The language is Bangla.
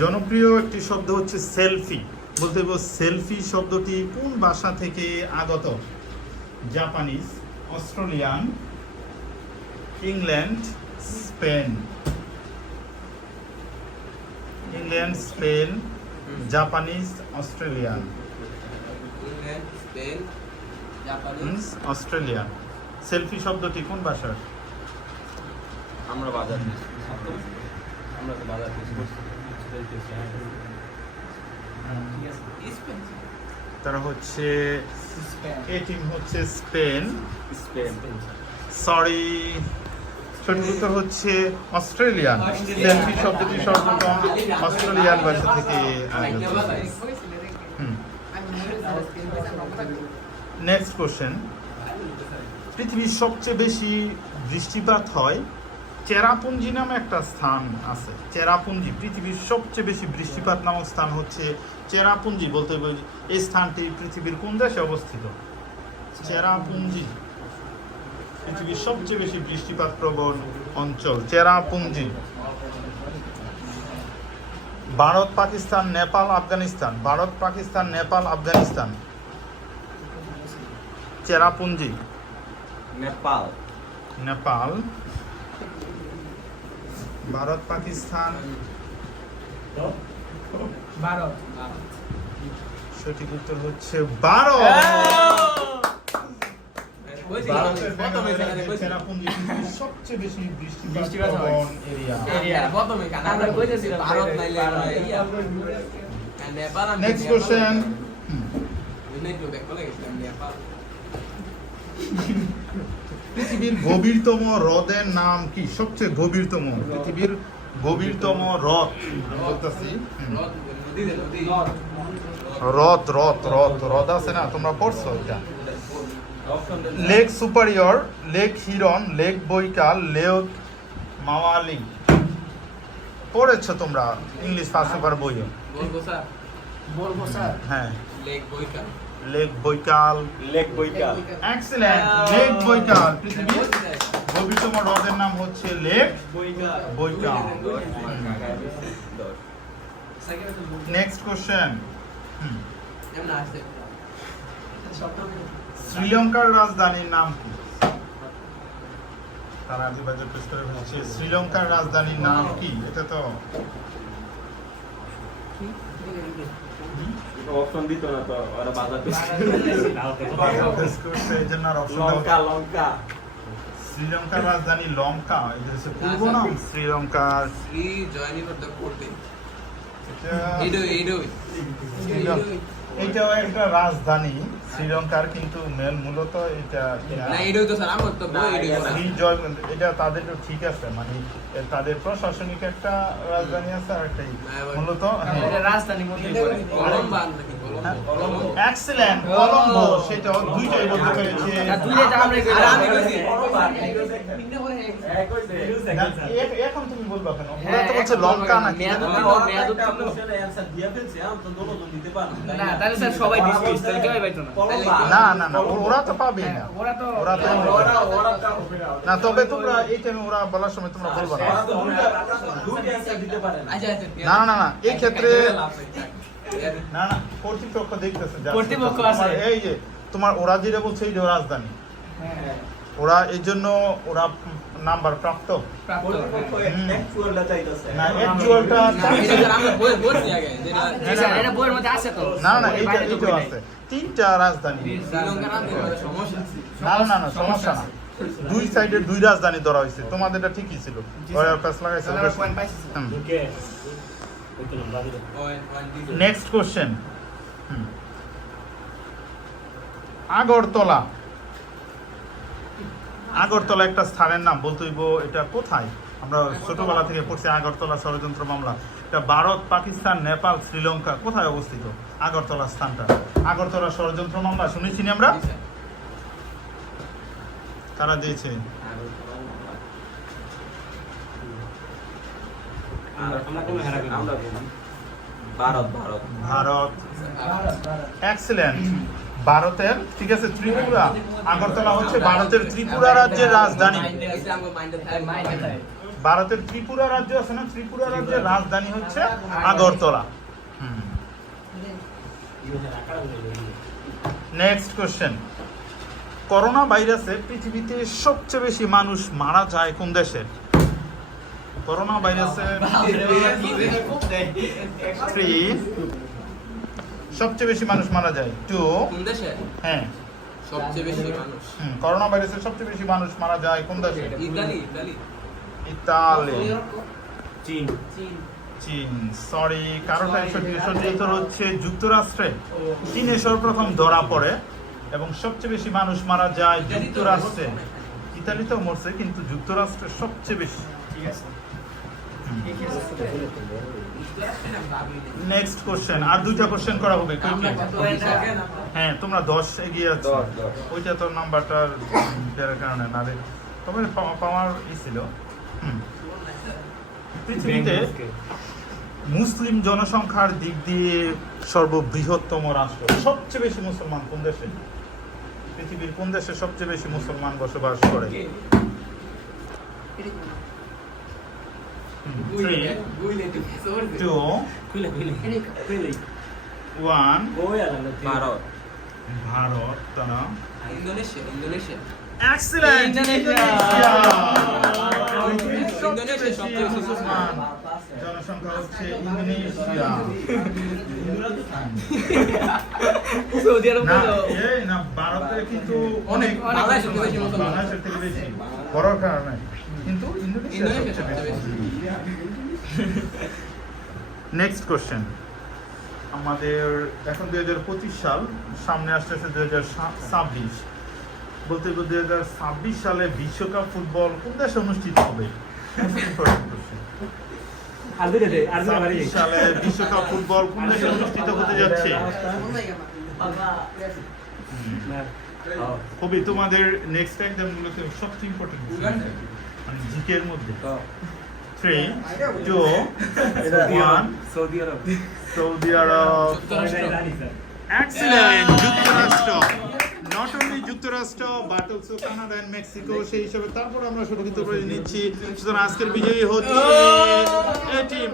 জনপ্রিয় একটি শব্দ হচ্ছে সেলফি। বলতে হবে সেলফি শব্দটি কোন ভাষা থেকে আগত? Japanese, Australian, England, Spain. England, Spain, Japanese, Australian. England, Spain, Japanese, Australian. Selfie শব্দটি কোন ভাষার? আমরা বাজার আমরা তো বাজার স্পেন। তারা হচ্ছে এ টিম হচ্ছে স্পেন। স্পেন। সরি, সঠিক উত্তর হচ্ছে অস্ট্রেলিয়ান। সেলফি শব্দটি সর্বপ্রথম অস্ট্রেলিয়ান ভাষা থেকে আগত। Next question. পৃথিবীর সবচেয়ে বেশি বৃষ্টিপাত হয় চেরাপুঞ্জি নামে একটা স্থান আছে। চেরাপুঞ্জি, পৃথিবীর সবচেয়ে বেশি বৃষ্টিপাত নামক স্থান হচ্ছে চেরাপুঞ্জি। বলতে হবে এই স্থানটি পৃথিবীর কোন দেশে অবস্থিত? চেরাপুঞ্জি, পৃথিবীর সবচেয়ে বেশি বৃষ্টিপাত প্রবণ অঞ্চল চেরাপুঞ্জি। ভারত, পাকিস্তান, নেপাল, আফগানিস্তান। ভারত, পাকিস্তান, নেপাল, আফগানিস্তান। চেরাপুঞ্জি, নেপাল। নেপাল, ভারত, পাকিস্তান, ভারত। সঠিক উত্তর হচ্ছে ভারত। চেরাপুঞ্জি পৃথিবীর সবচেয়ে বেশি বৃষ্টিপাত প্রবণ এরিয়া। Next question. পৃথিবীর গভীরতম হ্রদের নাম কি? সবচেয়ে গভীরতম, পৃথিবীর গভীরতম হ্রদ বলতেছি। হ্রদ আছে না, তোমরা পড়ছো এটা? লেক সুপারিয়র, লেক হিরন, লেক বৈকাল, লেক মাওয়ালি। পড়েছো তোমরা ইংলিশ ফার্স্ট পেপার বইয়ে? হ্যাঁ, লেক বৈকাল। লেক বৈকাল। এক্সেলেন্ট, লেক বৈকাল। পৃথিবীর গভীরতম হ্রদের নাম হচ্ছে লেক বৈকাল। Next question. শ্রীলঙ্কার রাজধানীর নাম কি? তারা আজেবাজে পেশ করে ফেলছে। শ্রীলঙ্কার রাজধানীর নাম কি? এটা তো অপশন দিত না তো, ওরা বাজার পেশ করছে, এই জন্য আর option লঙ্কা। লঙ্কা। শ্রীলঙ্কার রাজধানী লঙ্কা। এটা হচ্ছে পূর্ব নাম শ্রীলঙ্কার। এটাও একটা রাজধানী শ্রীলঙ্কার, কিন্তু মূলত এটা এটা তাদের তো ঠিক আছে, মানে তাদের প্রশাসনিক একটা রাজধানী আছে, আর একটা মূলত এক্সেলেন্ট, কলম্বো। সেটা দুইটাই বলতে পেরেছে। এখন তুমি বলবা কেন? ওরা তো বলছে লঙ্কা নাকি? না না না, ওরা তো পাবেই না। ওরা তো না, তবে তোমরা এই টাইমে ওরা বলার সময় তোমরা বলবা না। না না না, এই ক্ষেত্রে না না, কর্তৃপক্ষ দেখতেছে। এই যে তোমার ওরা যেটা বলছে এই যে রাজধানী, ওরা এই জন্য ওরা নাম্বার প্রাপ্ত না। অ্যাকচুয়ালটা না না, এইটা আছে তিনটা রাজধানী। না না না, সমস্যা না। দুই সাইডের দুই রাজধানী ধরা হয়েছে, তোমাদেরটা ঠিকই ছিল। Next question. আগরতলা। আগরতলা একটা স্থানের নাম, বলতে হইব এটা কোথায়? আমরা ছোটবেলা থেকে পড়ছি আগরতলা ষড়যন্ত্র মামলা। এটা ভারত, পাকিস্তান, নেপাল, শ্রীলঙ্কা, কোথায় অবস্থিত আগরতলা স্থানটা? আগরতলা ষড়যন্ত্র মামলা শুনেছি আমরা? কারা দিয়েছে? ভারত। এক্সেলেন্ট, ভারতের। ঠিক আছে, ত্রিপুরা। আগরতলা হচ্ছে ভারতের ত্রিপুরা রাজ্যের রাজধানী। ভারতের ত্রিপুরা রাজ্য আছে না, ত্রিপুরা রাজ্যের রাজধানী হচ্ছে আগরতলা। নেক্সট কোশ্চেন, করোনা ভাইরাসে পৃথিবীতে সবচেয়ে বেশি মানুষ মারা যায় কোন দেশে? করোনা ভাইরাসে সবচেয়ে বেশি মানুষ মারা যায় 2 কোন দেশে হ্যাঁ সবচেয়ে বেশি মানুষ? করোনা ভাইরাসে সবচেয়ে বেশি মানুষ মারা যায় কোন দেশে? Italy Italy Italy. চীন চীন, সরি, কারোটাই সঠিক। সঠিক উত্তর হচ্ছে যুক্তরাষ্ট্রে চীনে সর্বপ্রথম ধরা পড়ে এবং সবচেয়ে বেশি মানুষ মারা যায় যুক্তরাষ্ট্রে। ইতালিতেও মরছে কিন্তু যুক্তরাষ্ট্রে সবচেয়ে বেশি। নেক্সট কোশ্চেন, আর দুইটা কোশ্চেন করা হবে quickly। হ্যাঁ তোমরা 10 এগিয়ে আছো, 10 ওইটা তোর নাম্বারটার দেওয়ার কারণে না রে, তোমার পাওয়ার ই ছিল। পৃথিবীতে মুসলিম জনসংখ্যার দিক দিয়ে সর্ববৃহত্তম রাষ্ট্র, সবচেয়ে বেশি মুসলমান কোন দেশে? পৃথিবীর কোন দেশে সবচেয়ে বেশি মুসলমান বসবাস করে? 3 2 1 ভারত ভারত। তারা ইন্দোনেশিয়া ইন্দোনেশিয়া এক্সিলেন্ট, ইন্দোনেশিয়া। পৃথিবীর সবচেয়ে বেশি সবচেয়ে বেশি মুসলমান জনসংখ্যা হচ্ছে ইন্দোনেশিয়া। সৌদি আরব না এই না, ভারতে কিন্তু অনেক বাংলাদেশের থেকে বেশি মুসলমান। বাংলাদেশের থেকে বেশি, বড় কারণে কিন্তু ইন্দোনেশিয়া সবচেয়ে বেশি। নেক্সট কোশ্চেন, আমাদের এখন 2025 সাল, সামনে আসতেছে 2026, বলতে 2026 সালে বিশ্বকাপ ফুটবল কোন দেশে অনুষ্ঠিত হবে? 26 সালে বিশ্বকাপ ফুটবল কোন দেশে অনুষ্ঠিত হতে যাচ্ছে? কবি তোমাদের নেক্সট এক্সামগুলোতে সবচেয়ে ইম্পর্টেন্ট মানে জিকের মধ্যে। 3 2 1 Saudi Arab Saudi Arab. Excellent, যুক্তরাষ্ট্র। নট অনলি যুক্তরাষ্ট্র but also Canada and Mexico. সেই হিসাবে তারপর আমরা সুরক্ষিত করে নিচ্ছি। সুতরাং আজকের বিজয়ী হচ্ছে এই টিম।